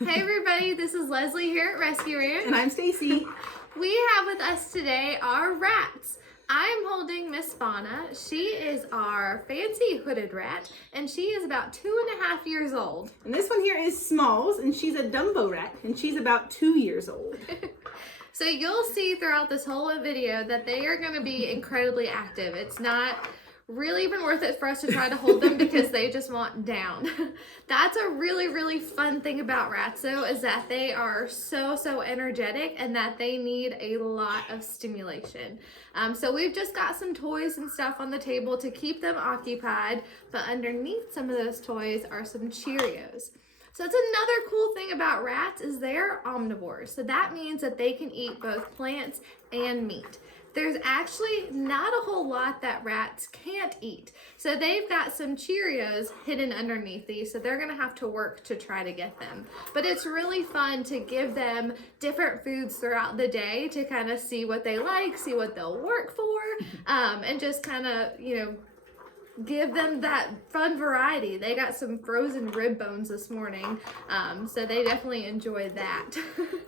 Hey everybody, this is Leslie here at Rescue Ranch. And I'm Stacy. We have with us today our rats. I am holding Miss Fauna. She is our fancy hooded rat, and she is about 2.5 years old. And this one here is Smalls, and she's a Dumbo rat, and she's about 2 years old. So you'll see throughout this whole video that they are going to be incredibly active. It's not really even worth it for us to try to hold them because they just want down. That's a really fun thing about rats though, is that they are so energetic and that they need a lot of stimulation. So we've just got some toys and stuff on the table to keep them occupied, but underneath some of those toys are some Cheerios. So that's another cool thing about rats is they're omnivores. So that means that they can eat both plants and meat. There's actually not a whole lot that rats can't eat. So they've got some Cheerios hidden underneath these, so they're gonna have to work to try to get them. But it's really fun to give them different foods throughout the day to kind of see what they like, see what they'll work for, and just kind of, give them that fun variety. They got some frozen rib bones this morning, so they definitely enjoy that.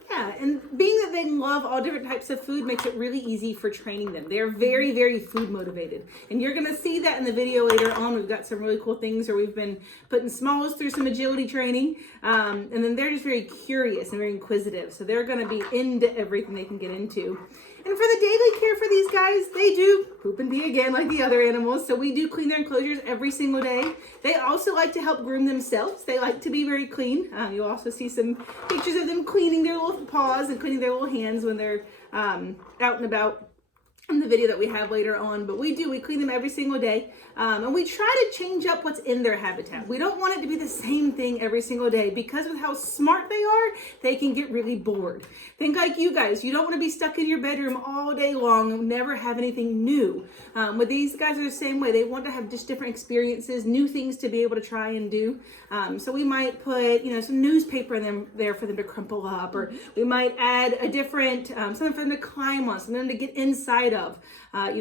Yeah, and being that they love all different types of food makes it really easy for training them. They're very food motivated. And you're gonna see that in the video later on. We've got some really cool things where we've been putting Smalls through some agility training. And then they're just very curious and very inquisitive. So they're gonna be into everything they can get into. And for the daily care for these guys, they do poop and pee again like the other animals. So we do clean their enclosures every single day. They also like to help groom themselves. They like to be very clean. You'll also see some pictures of them cleaning their little paws and cleaning their little hands when they're out and about in the video that we have later on. But we clean them every single day. And we try to change up what's in their habitat. We don't want it to be the same thing every single day because with how smart they are, they can get really bored. Think like you guys. You don't want to be stuck in your bedroom all day long and never have anything new. With these guys are the same way. They want to have just different experiences, new things to be able to try and do. So we might put, some newspaper in them there for them to crumple up, or we might add a different, something for them to climb on, something to get inside of.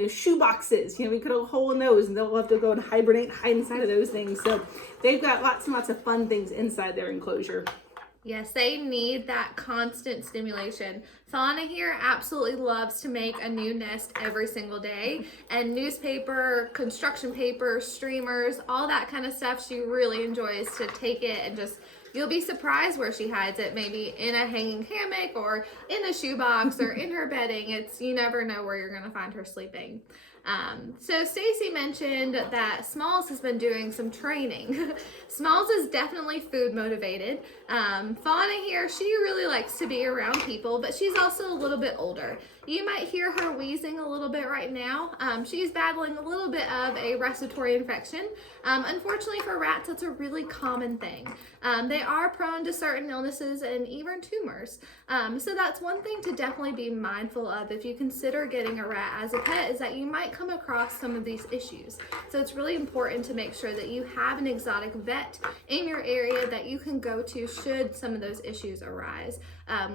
Shoe boxes, we put a hole in those and they'll love to go and hide inside of those things. So they've got lots and lots of fun things inside their enclosure. Yes, they need that constant stimulation. Fauna here absolutely loves to make a new nest every single day. And newspaper, construction paper, streamers, all that kind of stuff she really enjoys to take it and just, you'll be surprised where she hides it, maybe in a hanging hammock or in a shoebox or in her bedding. You never know where you're gonna find her sleeping. So Stacy mentioned that Smalls has been doing some training. Smalls is definitely food motivated. Fauna here, she really likes to be around people, but she's also a little bit older. You might hear her wheezing a little bit right now. She's battling a little bit of a respiratory infection. Unfortunately for rats, that's a really common thing. They are prone to certain illnesses and even tumors. So that's one thing to definitely be mindful of if you consider getting a rat as a pet, is that you might come across some of these issues. So it's really important to make sure that you have an exotic vet in your area that you can go to should some of those issues arise.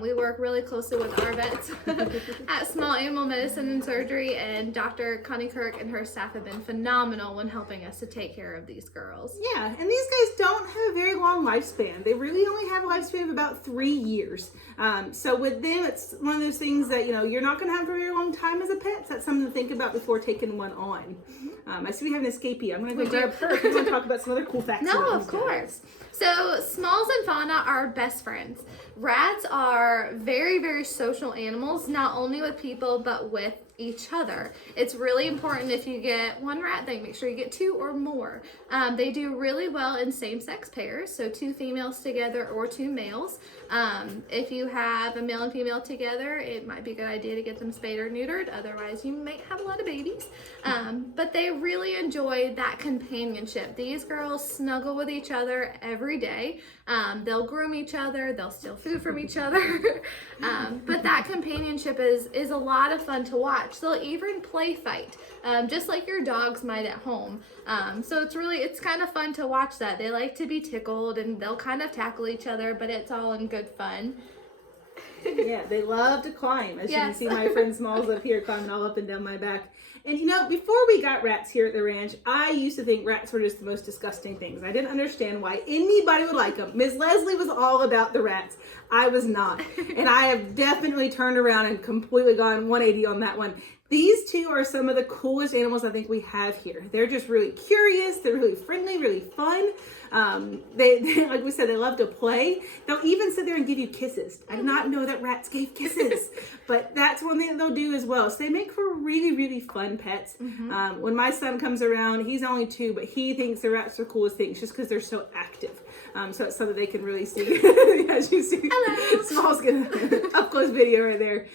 We work really closely with our vets at Small Animal Medicine and Surgery, and Dr. Connie Kirk and her staff have been phenomenal when helping us to take care of these girls. Yeah, and these guys don't have a very long lifespan. They really only have a lifespan of about 3 years. So with them, it's one of those things that, you're not going to have for a very long time as a pet. So that's something to think about before taking one on. I see we have an escapee. I'm going to go grab her if we want to talk about some other cool facts. No, of course. So Smalls and Fauna are best friends. Rats are very social animals, not only with people, but with each other. It's really important if you get one rat, then make sure you get 2 or more. They do really well in same-sex pairs, so 2 females together or 2 males. If you have a male and female together, it might be a good idea to get them spayed or neutered, otherwise you might have a lot of babies. But they really enjoy that companionship. These girls snuggle with each other every day. They'll groom each other, they'll steal food from each other. But that companionship is a lot of fun to watch. They'll even play fight, just like your dogs might at home. So it's kind of fun to watch that. They like to be tickled and they'll kind of tackle each other, but it's all in good fun. Yeah, they love to climb. As you can see, my friend Smalls up here climbing all up and down my back. And you know, before we got rats here at the ranch, I used to think rats were just the most disgusting things. I didn't understand why anybody would like them. Miss Leslie was all about the rats. I was not. And I have definitely turned around and completely gone 180 on that one. These two are some of the coolest animals I think we have here. They're just really curious. They're really friendly, really fun. They like we said, they love to play. They'll even sit there and give you kisses. I did not know that rats gave kisses, but that's one thing they'll do as well. So they make for really, really fun pets. When my son comes around, he's only 2, but he thinks the rats are coolest things just because they're so active. So it's something they can really see. As you see, Small's getting up close video right there.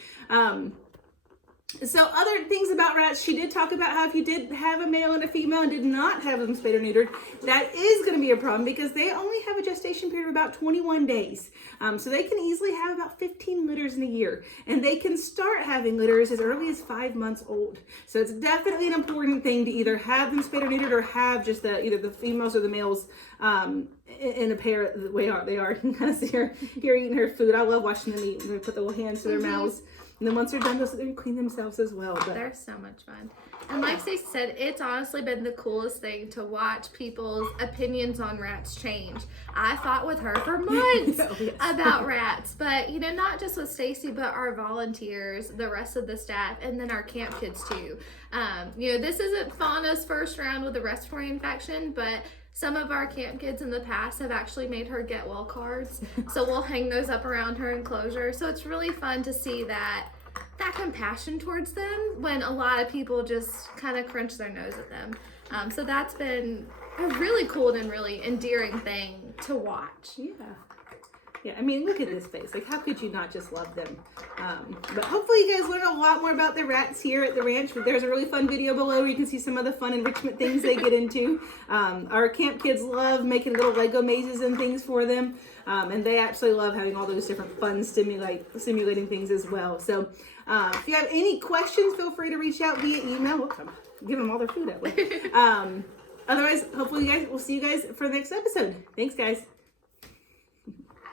So other things about rats, she did talk about how if you did have a male and a female and did not have them spayed or neutered, that is going to be a problem because they only have a gestation period of about 21 days. So they can easily have about 15 litters in a year. And they can start having litters as early as 5 months old. So it's definitely an important thing to either have them spayed or neutered or have just either the females or the males in a pair the way they are. You can kind of see her here eating her food. I love watching them eat. They put the little hands to their mouths. And then once they're done, they'll sit there and clean themselves as well. But they're so much fun. And like Stacey said, it's honestly been the coolest thing to watch people's opinions on rats change. I fought with her for months about rats. But, you know, not just with Stacey, but our volunteers, the rest of the staff, and then our camp kids too. You know, this isn't Fauna's first round with a respiratory infection, but some of our camp kids in the past have actually made her get well cards. So we'll hang those up around her enclosure. So it's really fun to see that compassion towards them when a lot of people just kind of crunch their nose at them. So that's been a really cool and really endearing thing to watch. Yeah, I mean, look at this face. Like, how could you not just love them? But hopefully you guys learn a lot more about the rats here at the ranch. There's a really fun video below where you can see some of the fun enrichment things they get into. Our camp kids love making little Lego mazes and things for them. And they absolutely love having all those different fun simulating things as well. So if you have any questions, feel free to reach out via email. Whoops, I'm giving them all their food that way. Otherwise, hopefully we'll see you guys for the next episode. Thanks, guys.